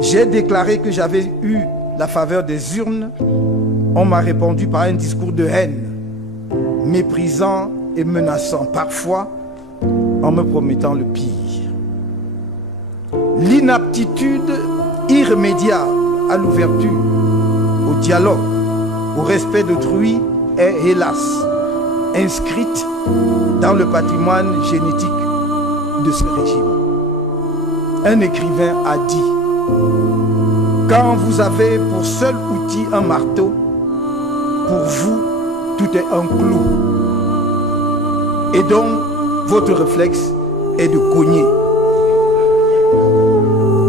J'ai déclaré que j'avais eu la faveur des urnes. On m'a répondu par un discours de haine, méprisant et menaçant, parfois en me promettant le pire. L'inaptitude irrémédiable à l'ouverture, au dialogue, au respect d'autrui est hélas inscrite dans le patrimoine génétique de ce régime. Un écrivain a dit: quand vous avez pour seul outil un marteau, pour vous, tout est un clou. Et donc, votre réflexe est de cogner.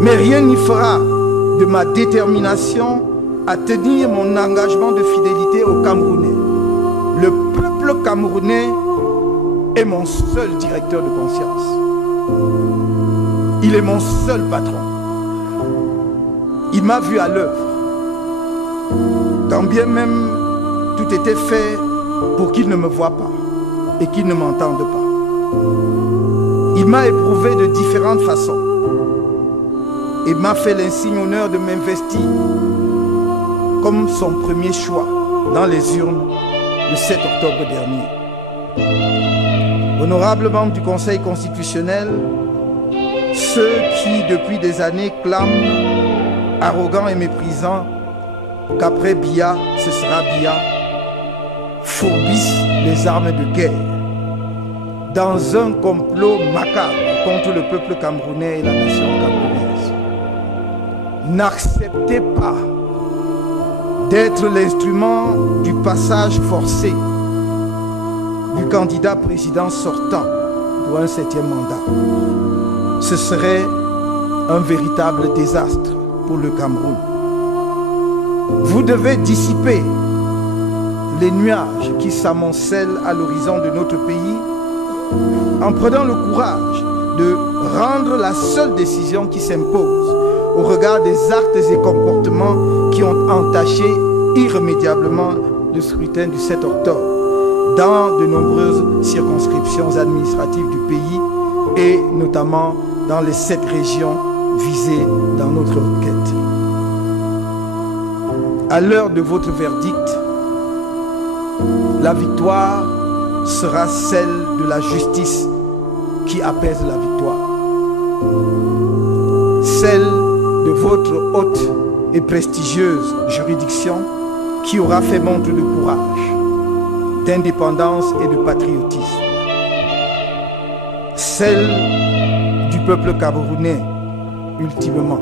Mais rien n'y fera de ma détermination à tenir mon engagement de fidélité aux Camerounais. Le peuple camerounais est mon seul directeur de conscience. Il est mon seul patron. Il m'a vu à l'œuvre. Quand bien même tout était fait pour qu'il ne me voie pas et qu'il ne m'entende pas. Il m'a éprouvé de différentes façons et m'a fait l'insigne honneur de m'investir comme son premier choix dans les urnes le 7 octobre dernier. Honorables membres du Conseil constitutionnel, ceux qui depuis des années clament, arrogants et méprisants, qu'après Biya, ce sera Biya, fourbissent les armes de guerre dans un complot macabre contre le peuple camerounais et la nation camerounaise. N'acceptez pas d'être l'instrument du passage forcé du candidat président sortant pour un 7e mandat. Ce serait un véritable désastre pour le Cameroun. Vous devez dissiper les nuages qui s'amoncellent à l'horizon de notre pays en prenant le courage de rendre la seule décision qui s'impose au regard des actes et comportements qui ont entaché irrémédiablement le scrutin du 7 octobre dans de nombreuses circonscriptions administratives du pays et notamment dans les 7 régions visées dans notre requête. À l'heure de votre verdict, la victoire sera celle de la justice qui apaise la victoire. Celle de votre haute et prestigieuse juridiction qui aura fait montre de courage, d'indépendance et de patriotisme. Celle du peuple camerounais, ultimement,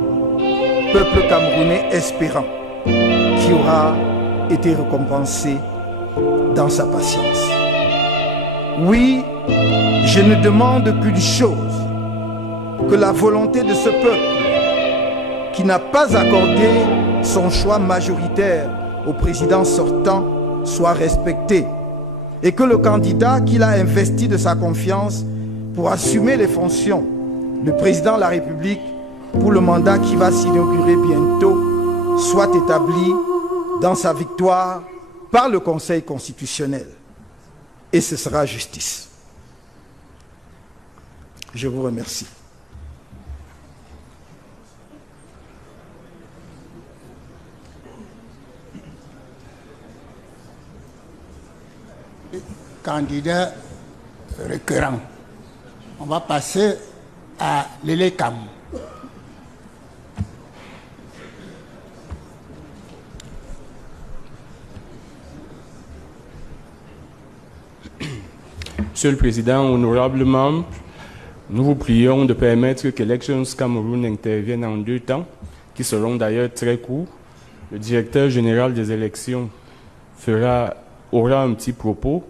peuple camerounais espérant, qui aura été récompensé dans sa patience. Oui, je ne demande qu'une chose, que la volonté de ce peuple qui n'a pas accordé son choix majoritaire au président sortant soit respectée et que le candidat qu'il a investi de sa confiance pour assumer les fonctions de président de la République pour le mandat qui va s'inaugurer bientôt soit établi dans sa victoire par le Conseil constitutionnel. Et ce sera justice. Je vous remercie. Candidat récurrent. On va passer à l'ELECAM. Monsieur le Président, honorables membres, nous vous prions de permettre que Elections Cameroun intervienne en 2 temps, qui seront d'ailleurs très courts. Le directeur général des élections aura un petit propos